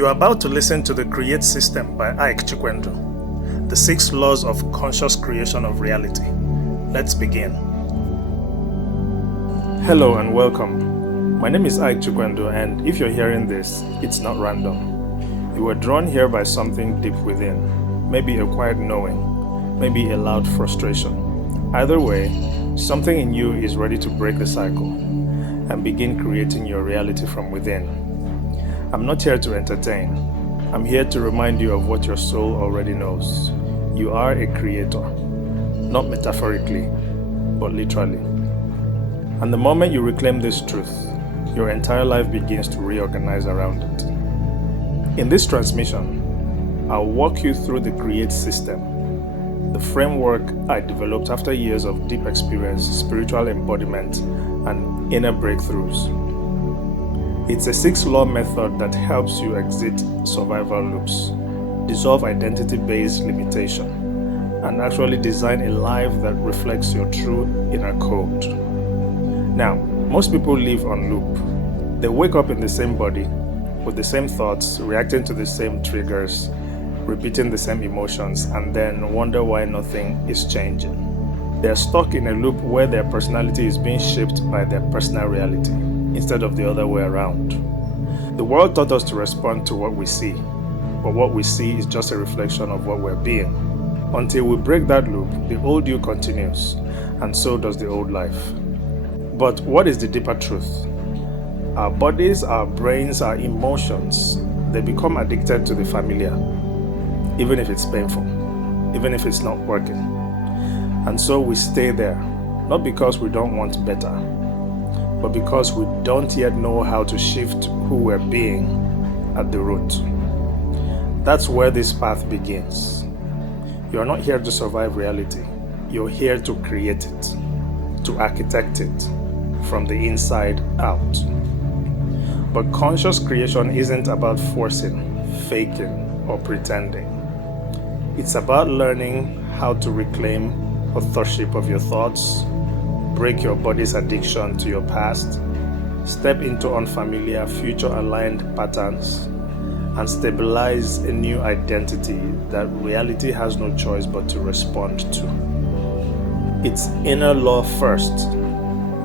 You are about to listen to The Create System by Iyke Chikwendu, the 6 laws of conscious creation of reality. Let's begin. Hello and welcome. My name is Iyke Chikwendu, and if you're hearing this, it's not random. You were drawn here by something deep within, maybe a quiet knowing, maybe a loud frustration. Either way, something in you is ready to break the cycle and begin creating your reality from within. I'm not here to entertain. I'm here to remind you of what your soul already knows. You are a creator, not metaphorically, but literally. And the moment you reclaim this truth, your entire life begins to reorganize around it. In this transmission, I'll walk you through the Create System, the framework I developed after years of deep experience, spiritual embodiment, and inner breakthroughs. It's a 6-law method that helps you exit survival loops, dissolve identity-based limitation, and actually design a life that reflects your true inner code. Now, most people live on loop. They wake up in the same body, with the same thoughts, reacting to the same triggers, repeating the same emotions, and then wonder why nothing is changing. They're stuck in a loop where their personality is being shaped by their personal reality, instead of the other way around. The world taught us to respond to what we see, but what we see is just a reflection of what we're being. Until we break that loop, the old you continues, and so does the old life. But what is the deeper truth? Our bodies, our brains, our emotions, they become addicted to the familiar, even if it's painful, even if it's not working. And so we stay there, not because we don't want better, but because we don't yet know how to shift who we're being at the root. That's where this path begins. You're not here to survive reality. You're here to create it, to architect it from the inside out. But conscious creation isn't about forcing, faking, or pretending. It's about learning how to reclaim authorship of your thoughts, break your body's addiction to your past, step into unfamiliar, future-aligned patterns, and stabilize a new identity that reality has no choice but to respond to. It's inner law first,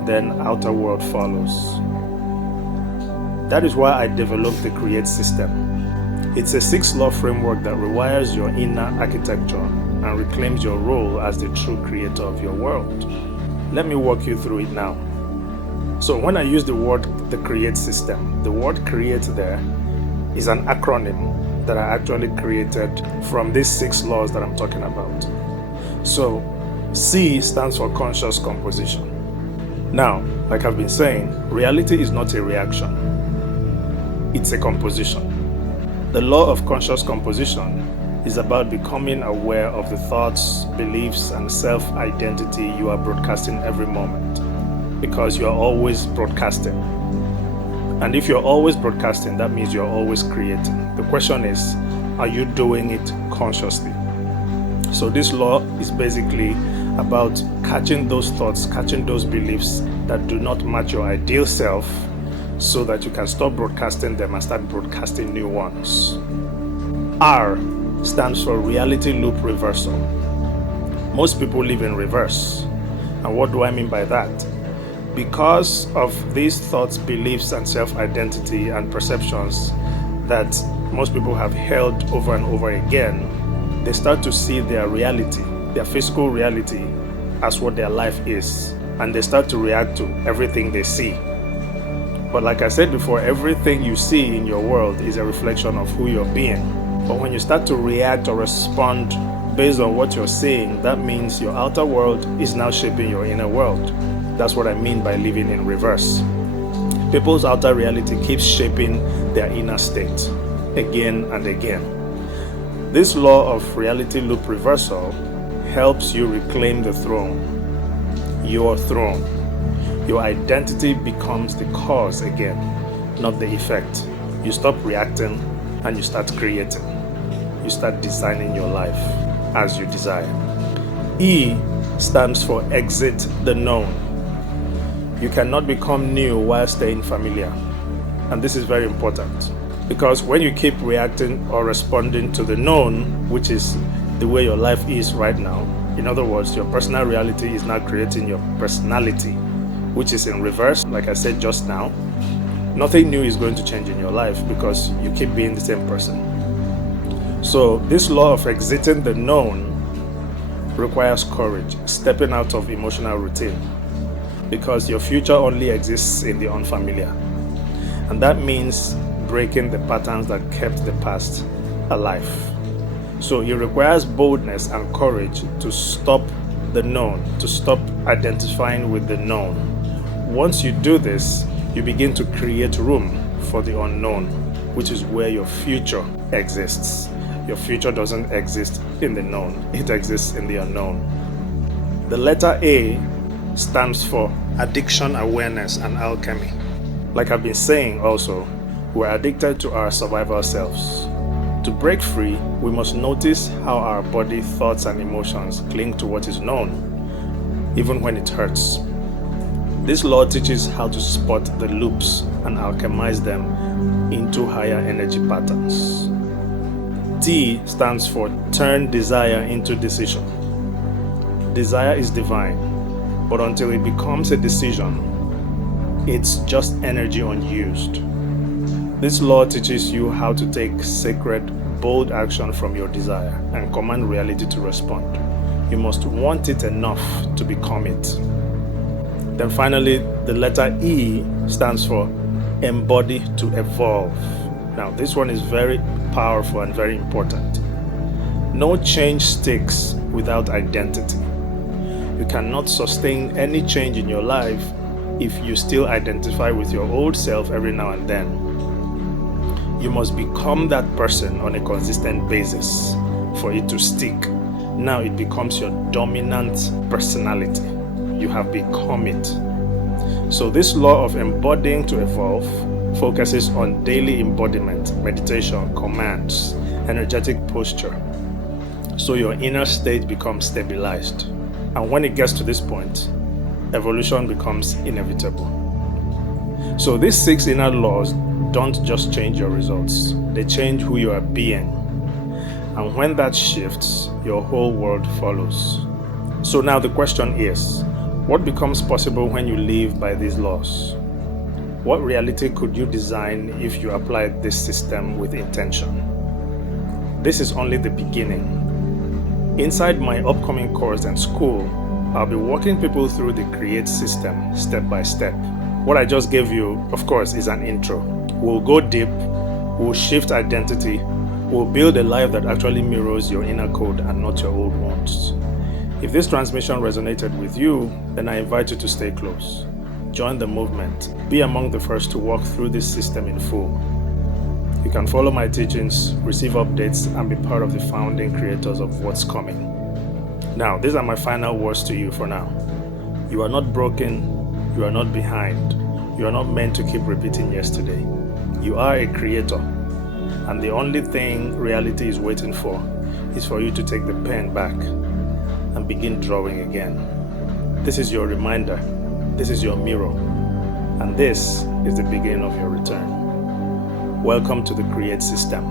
then outer world follows. That is why I developed the Create System. It's a 6-law framework that rewires your inner architecture and reclaims your role as the true creator of your world. Let me walk you through it now. So when I use the word the Create System, the word create there is an acronym that I actually created from these 6 laws that I'm talking about. So C stands for conscious composition. Now, like I've been saying, reality is not a reaction. It's a composition. The law of conscious composition is about becoming aware of the thoughts, beliefs, and self-identity you are broadcasting every moment, because you are always broadcasting. And if you're always broadcasting, that means you're always creating. The question is, are you doing it consciously? So this law is basically about catching those thoughts, catching those beliefs that do not match your ideal self, so that you can stop broadcasting them and start broadcasting new ones. R stands for reality loop reversal. Most people live in reverse. And what do I mean by that? Because of these thoughts, beliefs, and self-identity and perceptions that most people have held over and over again, they start to see their reality, their physical reality, as what their life is. And they start to react to everything they see. But like I said before, everything you see in your world is a reflection of who you're being. But when you start to react or respond based on what you're seeing, that means your outer world is now shaping your inner world. That's what I mean by living in reverse. People's outer reality keeps shaping their inner state again and again. This law of reality loop reversal helps you reclaim the throne, your throne. Your identity becomes the cause again, not the effect. You stop reacting and you start creating. You start designing your life as you desire. E stands for exit the known. You cannot become new while staying familiar. And this is very important. Because when you keep reacting or responding to the known, which is the way your life is right now, in other words, your personal reality is now creating your personality, which is in reverse, like I said just now, nothing new is going to change in your life because you keep being the same person. So this law of exiting the known requires courage, stepping out of emotional routine, because your future only exists in the unfamiliar. And that means breaking the patterns that kept the past alive. So it requires boldness and courage to stop the known, to stop identifying with the known. Once you do this, you begin to create room for the unknown, which is where your future exists. Your future doesn't exist in the known, it exists in the unknown. The letter A stands for addiction awareness and alchemy. Like I've been saying also, we're addicted to our survival selves. To break free, we must notice how our body, thoughts, and emotions cling to what is known, even when it hurts. This law teaches how to spot the loops and alchemize them into higher energy patterns. T stands for turn desire into decision. Desire is divine, but until it becomes a decision, it's just energy unused. This law teaches you how to take sacred, bold action from your desire and command reality to respond. You must want it enough to become it. Then finally, the letter E stands for embody to evolve. Now, this one is very powerful and very important. No change sticks without identity. You cannot sustain any change in your life if you still identify with your old self every now and then. You must become that person on a consistent basis for it to stick. Now it becomes your dominant personality. You have become it. So this law of embodying to evolve focuses on daily embodiment, meditation, commands, energetic posture. So your inner state becomes stabilized. And when it gets to this point, evolution becomes inevitable. So these 6 inner laws don't just change your results, they change who you are being. And when that shifts, your whole world follows. So now the question is, what becomes possible when you live by these laws? What reality could you design if you applied this system with intention? This is only the beginning. Inside my upcoming course and school, I'll be walking people through the Create system step by step. What I just gave you, of course, is an intro. We'll go deep, we'll shift identity, we'll build a life that actually mirrors your inner code and not your old ones. If this transmission resonated with you, then I invite you to stay close. Join the movement. Be among the first to walk through this system in full. You can follow my teachings, receive updates, and be part of the founding creators of what's coming. Now, these are my final words to you for now. You are not broken. You are not behind. You are not meant to keep repeating yesterday. You are a creator. And the only thing reality is waiting for is for you to take the pen back and begin drawing again. This is your reminder. This is your mirror. And this is the beginning of your return. Welcome to the Create system.